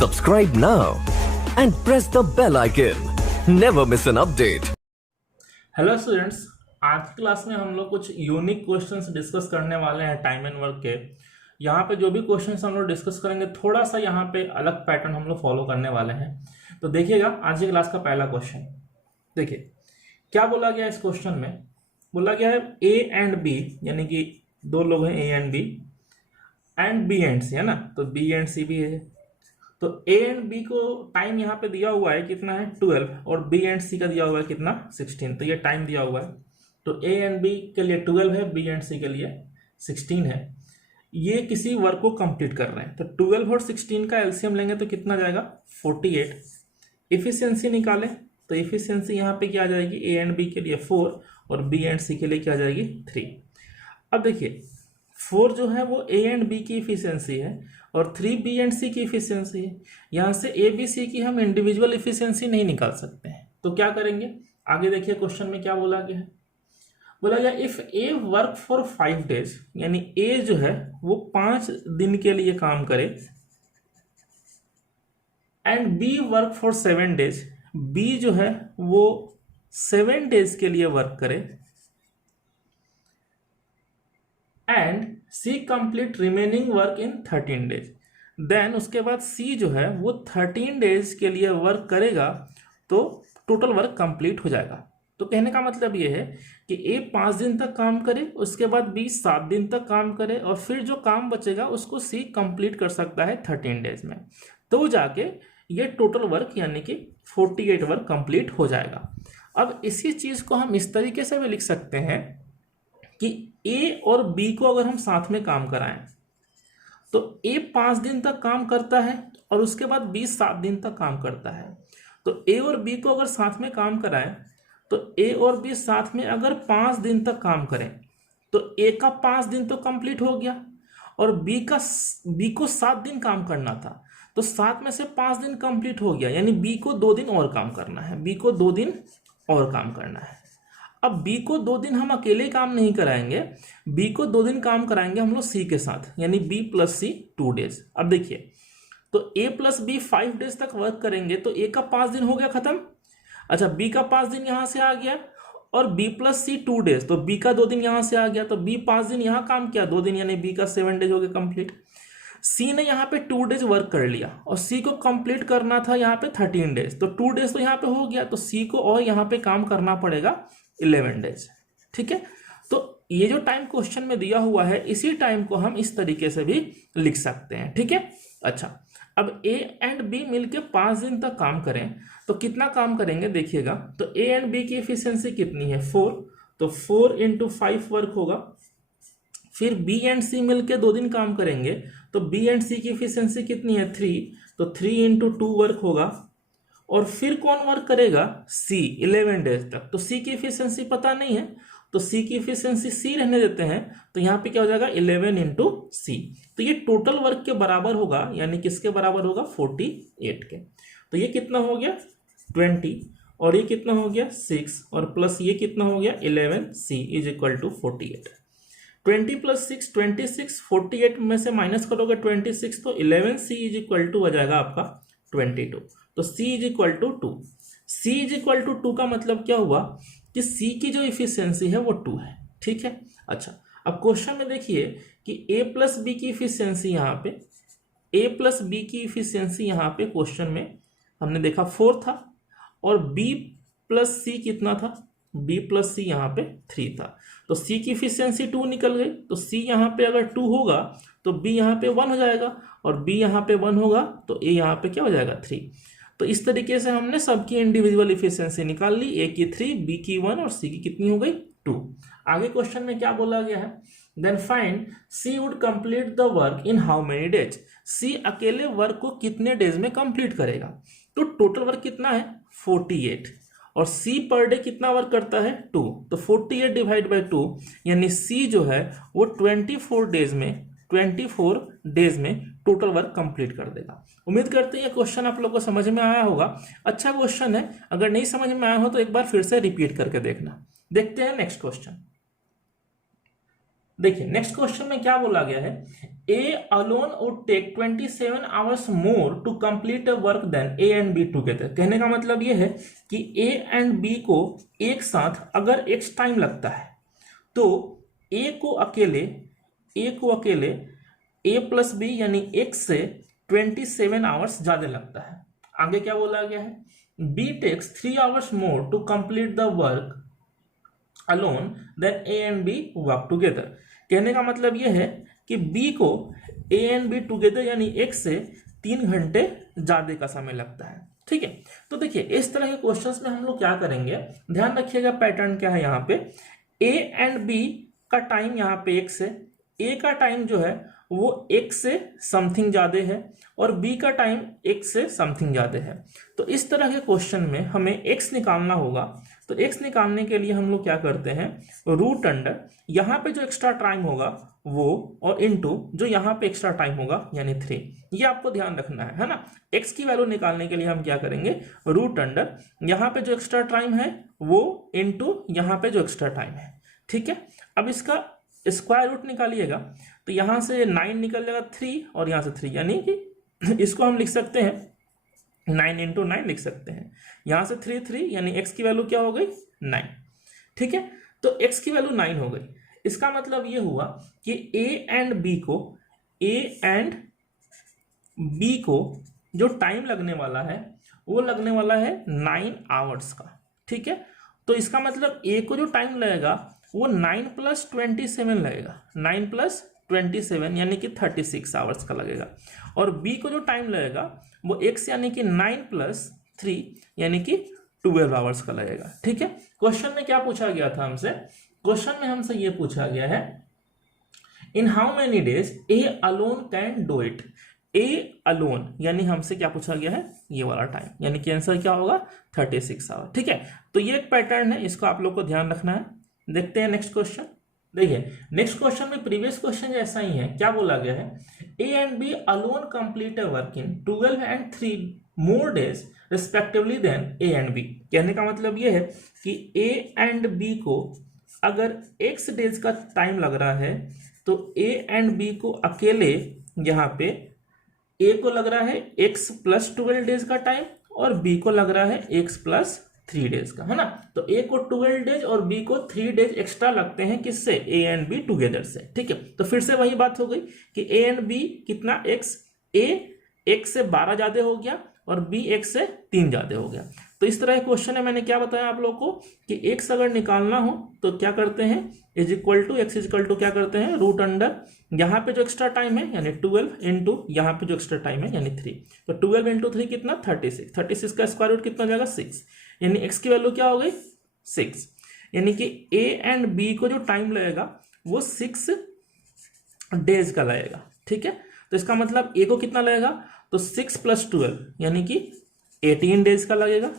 Subscribe now and press the bell icon. Never miss an update. Hello students, आज की class में हम लोग कुछ यूनिक क्वेश्चंस डिस्कस करने वाले हैं टाइम एंड वर्क के। यहाँ पे जो भी क्वेश्चंस हम लोग डिस्कस करेंगे थोड़ा सा यहाँ पे अलग पैटर्न हम लोग फॉलो करने वाले हैं। तो देखिएगा आज की क्लास का पहला क्वेश्चन। देखिए क्या बोला गया इस क्वेश्चन में। बोला गया है ए एंड बी, यानी कि दो लोग हैं ए एंड बी एंड सी, है ना। तो बी एंड सी भी है। तो ए एंड बी को टाइम यहाँ पे दिया हुआ है कितना है 12, और बी एंड सी का दिया हुआ है कितना 16। तो ये टाइम दिया हुआ है। तो ए एंड बी के लिए 12 है, बी एंड सी के लिए 16 है। ये किसी वर्क को कंप्लीट कर रहे हैं। तो 12 और 16 का एलसीएम लेंगे तो कितना जाएगा 48। इफिशियंसी निकालें तो इफिशियंसी यहाँ पे क्या आ जाएगी, ए एंड बी के लिए 4 और बी एंड सी के लिए क्या आ जाएगी 3। अब देखिए 4 जो है वो ए एंड बी की इफिशियंसी है और 3 बी एंड सी की इफिशियंसी है। यहाँ से ए बी सी की हम इंडिविजुअल इफिशियंसी नहीं निकाल सकते हैं। तो क्या करेंगे, आगे देखिए क्वेश्चन में क्या बोला गया है। बोला गया if A work for 5 days, यानी ए जो है वो 5 दिन के लिए काम करे, and B work for 7 days, B जो है वो 7 डेज के लिए वर्क करे, and C complete remaining work in 13 days. Then उसके बाद सी जो है वो 13 डेज के लिए वर्क करेगा तो टोटल वर्क कंप्लीट हो जाएगा। तो कहने का मतलब ये है कि ए 5 दिन तक काम करे, उसके बाद बी 7 दिन तक काम करे, और फिर जो काम बचेगा उसको सी कंप्लीट कर सकता है 13 डेज में। तो जाके ये टोटल वर्क यानी कि 48 वर्क कंप्लीट हो जाएगा। अब इसी चीज को हम इस तरीके से भी लिख सकते हैं कि ए और बी को अगर हम साथ में काम कराएं तो ए 5 दिन तक काम करता है और उसके बाद बी 7 दिन तक काम करता है। तो ए और बी को अगर साथ में काम कराएं तो ए और बी साथ में अगर 5 दिन तक काम करें तो ए का 5 दिन तो कंप्लीट हो गया, और बी को 7 दिन काम करना था तो 7 में से 5 दिन कंप्लीट हो गया, यानी बी को 2 दिन और काम करना है, बी को 2 दिन और काम करना है। अब बी को 2 दिन हम अकेले काम नहीं कराएंगे, बी को 2 दिन काम कराएंगे हम लोग सी के साथ, यानी बी प्लस सी 2 डेज। अब देखिए तो ए प्लस बी 5 डेज तक वर्क करेंगे तो ए का 5 दिन हो गया खत्म। अच्छा, बी का 5 दिन यहां से आ गया, और बी प्लस सी 2 डेज, तो बी का 2 दिन यहां से आ गया, तो बी 5 दिन यहां काम किया 2 दिन, यानी बी का 7 डेज हो गया कंप्लीट। सी ने यहाँ पे 2 डेज वर्क कर लिया और सी को कंप्लीट करना था यहाँ पे 13 डेज, तो 2 डेज तो यहाँ पे हो गया, तो सी को और यहाँ पे काम करना पड़ेगा 11 डेज। ठीक है, तो ये जो टाइम क्वेश्चन में दिया हुआ है इसी टाइम को हम इस तरीके से भी लिख सकते हैं। ठीक है, अच्छा अब ए एंड बी मिलके 5 दिन तक काम करें तो कितना काम करेंगे देखिएगा। तो ए एंड बी की एफिशिएंसी कितनी है 4, तो 4 × 5 वर्क होगा। फिर बी एंड सी मिलके 2 दिन काम करेंगे तो बी एंड सी की एफिशिएंसी कितनी है 3, तो 3 × 2 वर्क होगा। और फिर कौन वर्क करेगा सी 11 डेज तक। तो सी की एफिशिएंसी पता नहीं है तो सी की एफिशिएंसी सी रहने देते हैं, तो यहाँ पे क्या हो जाएगा 11 × सी। तो ये टोटल वर्क के बराबर होगा, यानी किसके बराबर होगा 48 के। तो ये कितना हो गया 20, और ये कितना हो गया 6, और प्लस ये कितना हो गया 11 सी इज इक्वल टू 48। 20 + 6 26, 48 में से माइनस करोगे 26, तो 11 सी इज इक्वल टू हो जाएगा आपका 22। तो C is equal to 2। C is equal to 2 का मतलब क्या हुआ कि C की जो इफिशियंसी है वो 2 है। ठीक है, अच्छा अब क्वेश्चन में देखिए कि A प्लस बी की इफिशियंसी यहाँ पे, A प्लस बी की इफिशियंसी यहाँ पे क्वेश्चन में हमने देखा 4 था, और B प्लस सी कितना था, B प्लस सी यहाँ पे 3 था। तो C की इफिशियंसी 2 निकल गई, तो C यहाँ पे अगर 2 होगा तो B यहाँ पे 1 हो जाएगा, और B यहाँ पे 1 होगा तो A यहाँ पे क्या हो जाएगा 3। तो इस तरीके से हमने सबकी इंडिविजुअल इफिशियंसी निकाल ली, ए की 3, बी की 1 और सी की कितनी हो गई 2। आगे क्वेश्चन में क्या बोला गया है, then find C would complete the work in how many days. C अकेले वर्क को कितने डेज में कंप्लीट करेगा। तो टोटल वर्क कितना है 48, और सी पर डे कितना वर्क करता है 2, तो 48 डिवाइड बाई 2, यानी सी जो है वो 24 डेज में टोटल वर्क कंप्लीट कर देगा। उम्मीद करते हैं ये क्वेश्चन आप लोगों को समझ में आया होगा। अच्छा क्वेश्चन है, अगर नहीं समझ में आया हो तो एक बार फिर से रिपीट करके देखना। देखते हैं नेक्स्ट क्वेश्चन। देखिए नेक्स्ट क्वेश्चन में क्या बोला गया है, A alone would take 27 hours more to complete a work than A and B together। कहने का मतलब ये है कि A and B को एक साथ अगर X टाइम लगता है तो A को अकेले A प्लस B यानी X से 27 आवर्स ज्यादा लगता है। आगे क्या बोला गया है, B takes 3 hours more to complete the work alone than A and B work together। कहने का मतलब ये है कि B को A एंड B टुगेदर यानी X से 3 घंटे ज्यादा का समय लगता है। ठीक है, तो देखिए इस तरह के क्वेश्चंस में हम लोग क्या करेंगे, ध्यान रखिएगा पैटर्न क्या है। यहाँ पे A एंड B का टाइम यहाँ पे X है, A का टाइम जो है वो X से समथिंग ज्यादा है और B का टाइम X से समथिंग ज्यादा है। तो इस तरह के क्वेश्चन में हमें X निकालना होगा। तो X निकालने के लिए हम लोग क्या करते हैं, रूट अंडर यहाँ पे जो एक्स्ट्रा टाइम होगा वो और इनटू जो यहाँ पे एक्स्ट्रा टाइम होगा यानी 3, ये आपको ध्यान रखना है ना। X की वैल्यू निकालने के लिए हम क्या करेंगे, रूट अंडर यहाँ पे जो एक्स्ट्रा टाइम है वो इनटू यहाँ पे जो एक्स्ट्रा टाइम है। ठीक है, अब इसका स्क्वायर रूट निकालिएगा तो यहाँ से 9 निकल जाएगा 3 और यहाँ से 3, यानी कि इसको हम लिख सकते हैं 9 इंटू 9 लिख सकते हैं। यहाँ से 3 यानी x की वैल्यू क्या हो गई 9। ठीक है, तो x की वैल्यू 9 हो गई। इसका मतलब ये हुआ कि A एंड B को जो टाइम लगने वाला है वो लगने वाला है 9 आवर्स का। ठीक है, तो इसका मतलब A को जो टाइम लगेगा वो 9 + 27 लगेगा, 9 + 27 यानी कि 36 आवर्स का लगेगा। और B को जो टाइम लगेगा वो X यानी कि 9 + 3 यानी कि 12 आवर्स का लगेगा। ठीक है, क्वेश्चन में क्या पूछा गया था हमसे, क्वेश्चन में हमसे ये पूछा गया है इन how many days A alone can do it. A alone यानी हमसे क्या पूछा गया है, ये वाला टाइम, यानी कि आंसर क्या होगा 36 आवर। ठीक है, तो ये एक पैटर्न है, इसको आप लोग को ध्यान रखना है। देखते हैं नेक्स्ट क्वेश्चन। देखिए नेक्स्ट क्वेश्चन में प्रीवियस क्वेश्चन जैसा ही है, क्या बोला गया है, A and B alone complete a work in 12 and 3 more days respectively then A and B। कहने का मतलब ये है कि A एंड B को अगर x डेज का टाइम लग रहा है तो A एंड B को अकेले यहाँ पे A को लग रहा है x + 12 डेज का टाइम और B को लग रहा है x + 3 डेज का, है ना। तो A को 12 डेज और B को 3 डेज एक्स्ट्रा लगते हैं, किससे, A एंड B टुगेदर से। ठीक है, तो फिर से वही बात हो गई कि A एंड B कितना A x से 12 ज्यादा हो गया और B x से 3 ज्यादा हो गया। तो इस तरह क्वेश्चन है, मैंने क्या बताया आप लोग को कि x अगर निकालना हो तो क्या करते हैं, x = क्या करते हैं, रूट अंडर यहाँ पे जो एक्स्ट्रा टाइम है यानी 12 इंटू यहाँ पे जो एक्स्ट्रा टाइम है यानी 3। तो 12 × 3 कितना 36 का स्क्वायर रूट कितना हो जाएगा 6, यानी x की वैल्यू क्या हो गई 6, यानी कि A एंड B को जो टाइम लगेगा वो 6 डेज का लगेगा। ठीक है, तो इसका मतलब A को कितना लगेगा, तो 6 + 12 यानी कि 18 डेज का लगेगा।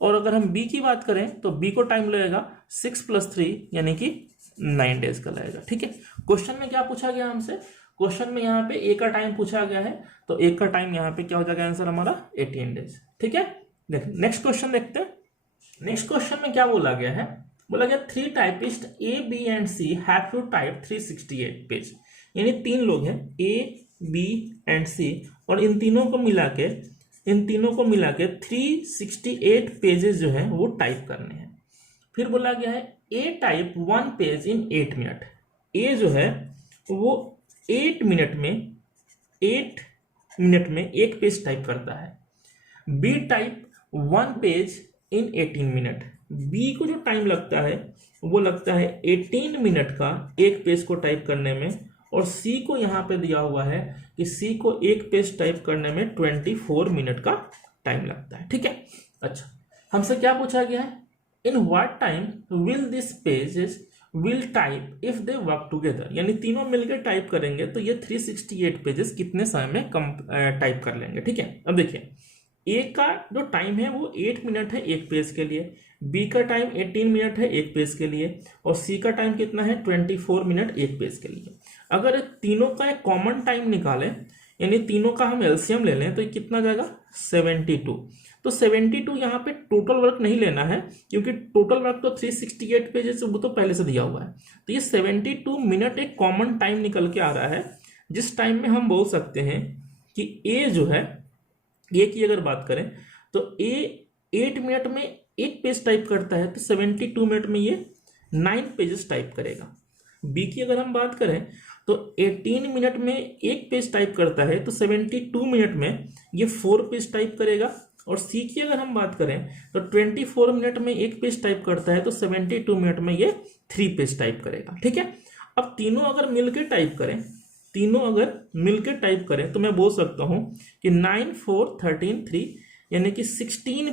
और अगर हम B की बात करें तो B को टाइम लगेगा 6 + 3 यानी कि 9 डेज का लगेगा। ठीक है, क्वेश्चन में क्या पूछा गया हमसे, क्वेश्चन में यहाँ पे A का टाइम पूछा गया है, तो A का टाइम यहाँ पे क्या हो जाएगा आंसर हमारा 18 डेज। ठीक है, देख नेक्स्ट क्वेश्चन देखते हैं। नेक्स्ट क्वेश्चन में क्या बोला गया है, बोला गया 3 typist A, B and C have to type 368 page. यानी 3 लोग हैं A, B एंड C और इन तीनों को मिला के 368 पेजेस जो है वो टाइप करने हैं। फिर बोला गया है A type 1 page in 8 minute. A जो है वो 8 मिनट में एक पेज टाइप करता है। B type 1 page in 18 minute. B को जो टाइम लगता है वो लगता है 18 मिनट का एक पेज को टाइप करने में, और C को यहाँ पे दिया हुआ है कि C को एक पेज टाइप करने में 24 मिनट का टाइम लगता है। ठीक है, अच्छा हमसे क्या पूछा गया है, in what time will this pages will type if they work together. यानी तीनों मिलकर टाइप करेंगे तो ये 368 पेजेस कितने समय में टाइप कर लेंगे। ठीक है, अब देखिए A का जो टाइम है वो 8 मिनट है एक पेज के लिए, B का टाइम 18 मिनट है एक पेज के लिए, और C का टाइम कितना है 24 मिनट एक पेज के लिए। अगर तीनों का एक कॉमन टाइम निकालें, यानी तीनों का हम एलसीएम ले लें, तो ये कितना जाएगा 72। तो 72 यहाँ पे टोटल वर्क नहीं लेना है, क्योंकि टोटल वर्क तो 368 पेजेस वो तो पहले से दिया हुआ है। तो ये 72 मिनट एक कॉमन टाइम निकल के आ रहा है, जिस टाइम में हम बोल सकते हैं कि ए जो है, ए की अगर बात करें तो ए 8 मिनट में एक पेज टाइप करता है तो 72 मिनट में ये 9 पेजेस टाइप करेगा। बी की अगर हम बात करें तो 18 मिनट में एक पेज टाइप करता है तो 72 मिनट में ये 4 पेज टाइप करेगा। और सी की अगर हम बात करें तो 24 मिनट में एक पेज टाइप करता है तो 72 मिनट में ये 3 पेज टाइप करेगा। ठीक है, अब तीनों अगर मिलकर टाइप करें, तीनों अगर मिलकर टाइप करें तो मैं बोल सकता हूं कि 9 4 13 3 यानी कि 16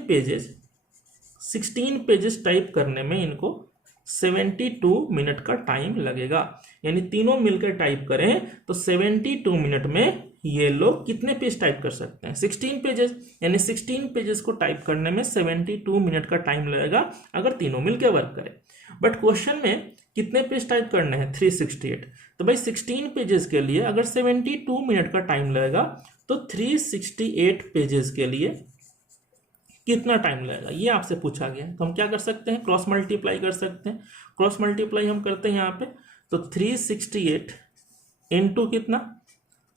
पेजेस टाइप करने में इनको 72 मिनट का टाइम लगेगा। यानी तीनों मिलकर टाइप करें तो 72 मिनट में ये लोग कितने पेज टाइप कर सकते हैं? 16 पेजेस। यानी 16 पेजेस को टाइप करने में 72 मिनट का टाइम लगेगा अगर तीनों मिलकर वर्क करें। बट क्वेश्चन में कितने पेज टाइप करने हैं? 368। तो भाई 16 पेजेस के लिए अगर 72 मिनट का टाइम लगेगा तो 368 पेजेस के लिए कितना टाइम लगेगा, ये आपसे पूछा गया है। तो हम क्या कर सकते हैं? क्रॉस मल्टीप्लाई कर सकते हैं। क्रॉस मल्टीप्लाई हम करते हैं यहाँ पे, तो 368 इंटू कितना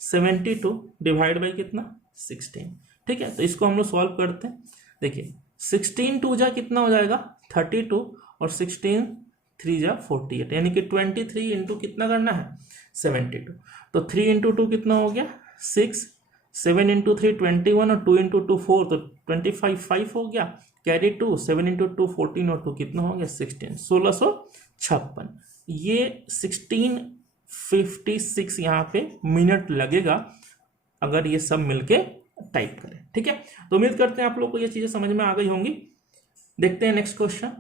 72 डिवाइड बाई कितना 16। ठीक है, तो इसको हम लोग सॉल्व करते हैं। देखिए 16 टू जा कितना हो जाएगा 32 और 16 3 जा 48 यानी कि 23 इंटू कितना करना है 72। तो 3 इंटू 2 कितना हो गया 6, 7 इंटू 3 21 और 2 इंटू 2 4 तो 25 5 हो गया। कैरी 2 7 इंटू 2 14 और 2 कितना हो गया 16 1656। ये 1656 यहाँ पे मिनट लगेगा अगर ये सब मिलके टाइप करें। ठीक है, तो उम्मीद करते हैं आप लोग को ये चीजें समझ में आ गई होंगी। देखते हैं नेक्स्ट क्वेश्चन।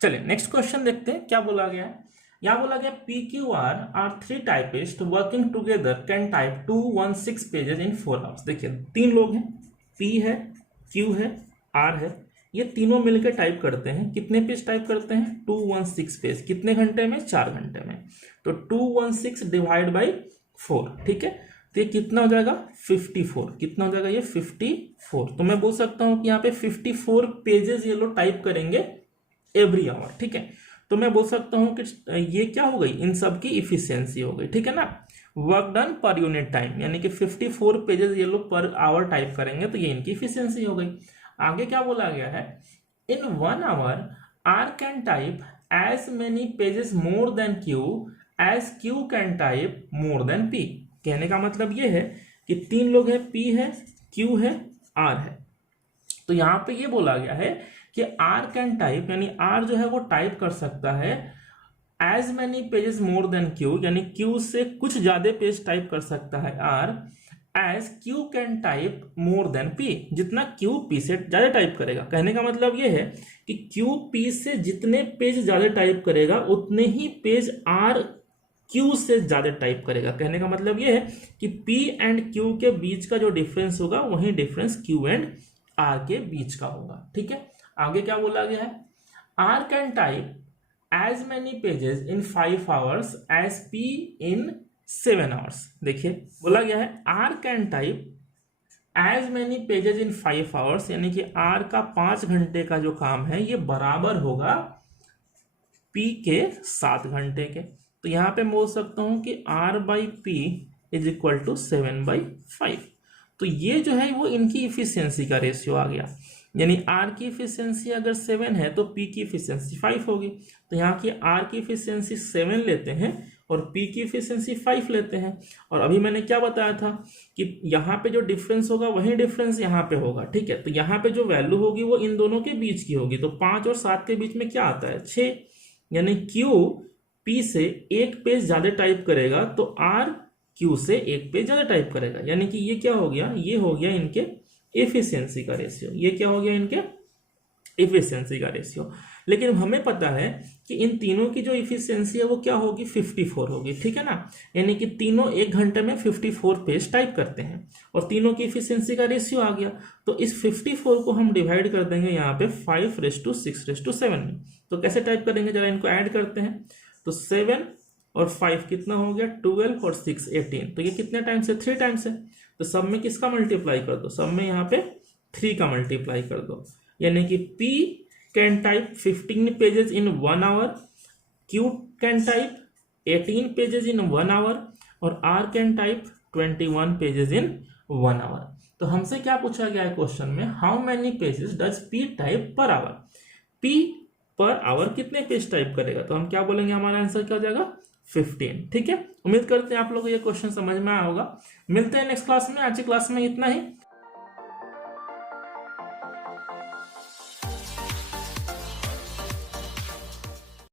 चलिए नेक्स्ट क्वेश्चन देखते हैं क्या बोला गया है। यहाँ बोला गया PQR are 3 typist working together can type 216 pages in 4 hours. देखिए 3 लोग हैं, P है, Q है, R है, ये तीनों मिलकर टाइप करते हैं। कितने पेज टाइप करते हैं 216 पेज। कितने घंटे में 4 घंटे में। तो 216 डिवाइड बाई 4। ठीक है, तो ये कितना हो जाएगा 54। कितना हो जाएगा ये 54। तो मैं बोल सकता हूं कि यहाँ पे 54 पेजेस ये लोग टाइप करेंगे एवरी आवर। ठीक है, तो मैं बोल सकता हूं कि ये क्या हो गई, इन सब की इफिशियंसी हो गई। ठीक है ना, work done per unit time, यानी कि 54 पेजेस ये लोग पर आवर टाइप करेंगे तो ये इनकी इफिशियंसी हो गई। आगे क्या बोला गया है, in 1 hour R can type as many pages more than Q as Q can type more than P. कहने का मतलब ये है कि 3 लोग हैं, P है, Q है, R है। तो यहां पे ये बोला गया है कि R कैन टाइप, यानी R जो है वो टाइप कर सकता है as many pages more than Q, यानी Q से कुछ ज्यादा पेज टाइप कर सकता है R, as Q can type more than P, जितना Q P से ज्यादा टाइप करेगा। कहने का मतलब ये है कि Q P से जितने पेज ज्यादा टाइप करेगा उतने ही पेज R Q से ज्यादा टाइप करेगा। कहने का मतलब ये है कि P एंड Q के बीच का जो डिफरेंस होगा वही डिफरेंस Q एंड R के बीच का होगा। ठीक है, आगे क्या बोला गया है, R can type as many pages in 5 hours as P in 7 hours. देखिए बोला गया है R can type as many pages in 5 hours, यानी कि R का 5 घंटे का जो काम है ये बराबर होगा P के 7 घंटे के। तो यहां पे बोल सकता हूं कि R by P is equal to 7/5। तो ये जो है वो इनकी इफिशियंसी का रेशियो आ गया। यानी R की इफिशियंसी अगर 7 है तो P की इफिशियंसी 5 होगी। तो यहाँ की R की इफिशियंसी 7 लेते हैं और P की इफिशियंसी 5 लेते हैं। और अभी मैंने क्या बताया था कि यहाँ पे जो डिफरेंस होगा वही डिफरेंस यहाँ पे होगा। ठीक है, तो यहाँ पे जो वैल्यू होगी वो इन दोनों के बीच की होगी। तो 5 और 7 के बीच में क्या आता है 6, यानी Q P से एक पेज ज्यादा टाइप करेगा तो R Q से एक पेज ज्यादा टाइप करेगा। यानी कि ये क्या हो गया, ये हो गया इनके एफिशिएंसी का रेशियो। ये क्या हो गया इनके एफिशिएंसी का रेशियो। लेकिन हमें पता है कि इन तीनों की जो एफिशिएंसी है वो क्या होगी 54 होगी। ठीक है ना, यानी कि तीनों एक घंटे में 54 पेज टाइप करते हैं और तीनों की एफिशिएंसी का रेशियो आ गया। तो इस 54 को हम डिवाइड कर देंगे यहाँ पे 5/6/7 में। तो कैसे टाइप करेंगे, जरा इनको ऐड करते हैं। तो 7 और 5 कितना हो गया 12 और 6 18। तो ये कितने टाइम्स है 3 टाइम्स है। तो सब में किसका मल्टीप्लाई कर दो, सब में यहाँ पे 3 का मल्टीप्लाई कर दो। यानी कि P can type 15 pages in 1 hour, Q can type 18 pages in 1 hour और R can type 21 pages in 1 hour. तो हमसे क्या पूछा गया है क्वेश्चन में, how many pages does P type per hour. P per hour कितने पेज टाइप करेगा, तो हम क्या बोलेंगे, हमारा आंसर क्या हो जाएगा 15। ठीक है, उम्मीद करते हैं आप लोगों को ये क्वेश्चन समझ में आया होगा। मिलते हैं नेक्स्ट क्लास में, आज की क्लास में इतना ही।